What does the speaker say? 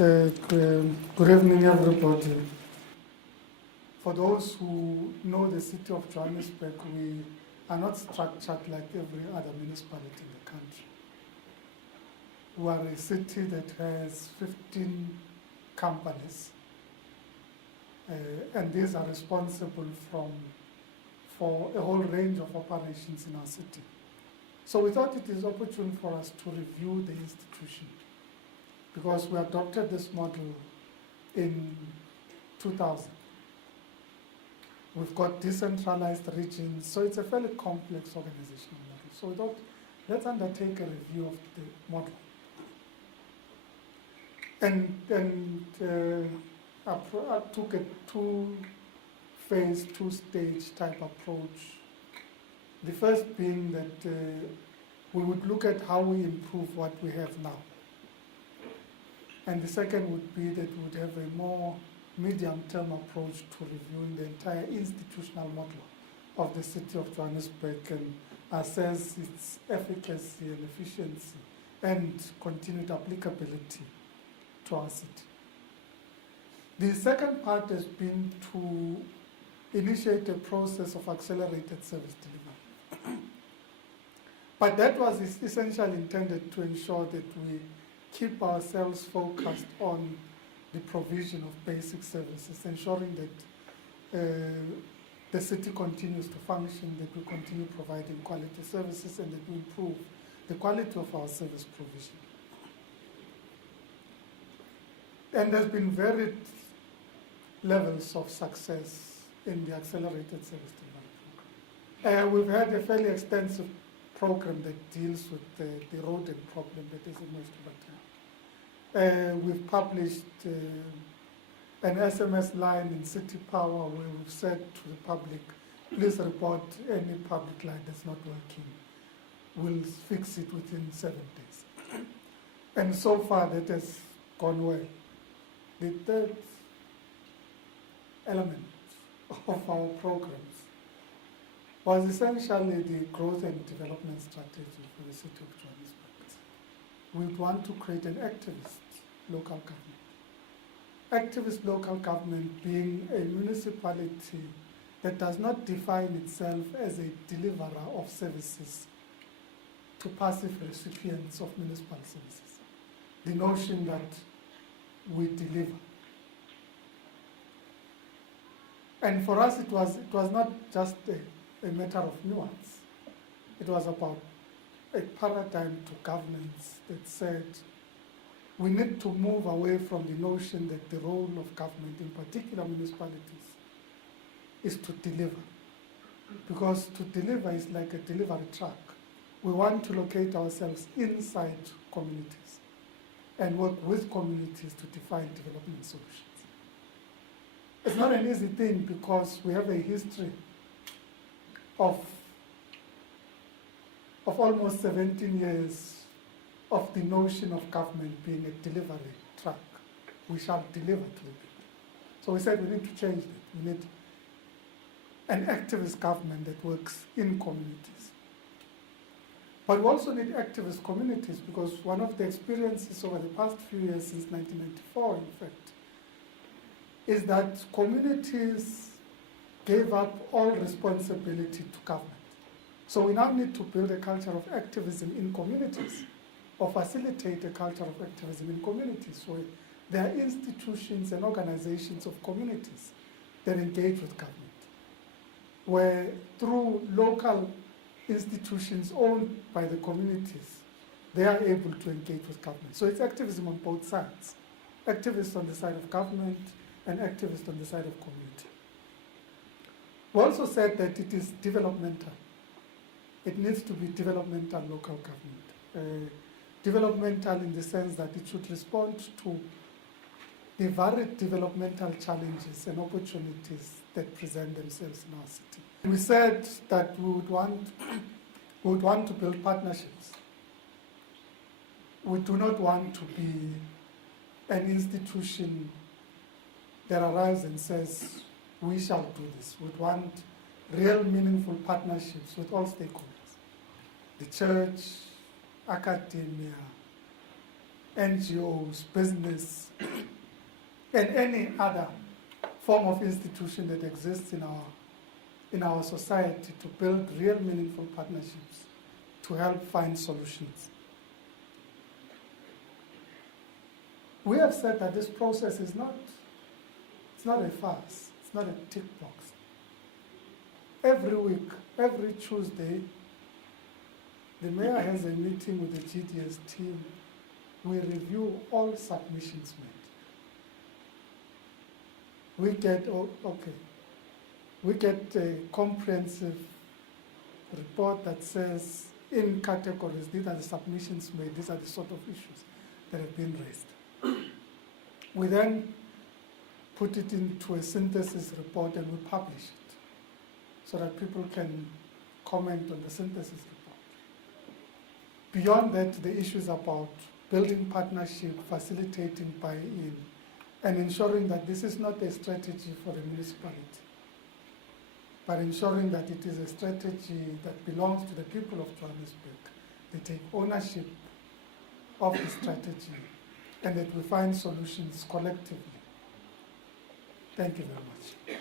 right. Good evening, everybody. For those who know the city of Johannesburg, we are not structured like every other municipality in the country. We are a city that has 15 companies, and these are responsible for a whole range of operations in our city. So we thought it is opportune for us to review the institution, because we adopted this model in 2000. We've got decentralized regions, so it's a fairly complex organizational model. So we thought, let's undertake a review of the model. And I took a two-phase, two-stage type approach. The first being that we would look at how we improve what we have now. And the second would be that we would have a more medium-term approach to reviewing the entire institutional model of the city of Johannesburg and assess its efficacy and efficiency and continued applicability to our city. The second part has been to initiate a process of accelerated service delivery. But that was essentially intended to ensure that we keep ourselves focused on the provision of basic services, ensuring that the city continues to function, that we continue providing quality services, and that we improve the quality of our service provision. And there's been varied levels of success in the accelerated service delivery program. We've had a fairly extensive program that deals with the rodent problem that is emerged over time. We've published an SMS line in City Power where we've said to the public, please report any public line that's not working. We'll fix it within 7 days. And so far that has gone well. The third element of our programs was essentially the growth and development strategy for the city of Johannesburg. We want to create an activist local government. Activist local government being a municipality that does not define itself as a deliverer of services to passive recipients of municipal services. The notion that we deliver. And for us, it was not just a matter of nuance. It was about a paradigm to governments that said we need to move away from the notion that the role of government, in particular municipalities, is to deliver. Because to deliver is like a delivery truck. We want to locate ourselves inside communities and work with communities to define development solutions. It's not an easy thing because we have a history of almost 17 years of the notion of government being a delivery truck. We shall deliver to the people. So we said we need to change that. We need an activist government that works in communities. But we also need activist communities because one of the experiences over the past few years, since 1994 in fact, is that communities gave up all responsibility to government. So we now need to build a culture of activism in communities, or facilitate a culture of activism in communities where there are institutions and organizations of communities that engage with government, where through local institutions owned by the communities, they are able to engage with government. So it's activism on both sides, activists on the side of government and activists on the side of community. We also said that it is developmental. It needs to be developmental local government. Developmental in the sense that it should respond to the varied developmental challenges and opportunities that present themselves in our city. We said that we would want to build partnerships. We do not want to be an institution that arrives and says, we shall do this. We want real meaningful partnerships with all stakeholders. The church, academia, NGOs, business, and any other form of institution that exists in our society to build real meaningful partnerships to help find solutions. We have said that this process is not a farce, it's not a tick box. Every week, every Tuesday, the mayor has a meeting with the GDS team. We review all submissions made. We get a comprehensive report that says in categories, these are the submissions made, these are the sort of issues that have been raised. We then put it into a synthesis report and we publish it so that people can comment on the synthesis report. Beyond that, the issues about building partnership, facilitating buy-in, and ensuring that this is not a strategy for the municipality, but ensuring that it is a strategy that belongs to the people of Johannesburg. They take ownership of the strategy and that we find solutions collectively. Thank you very much.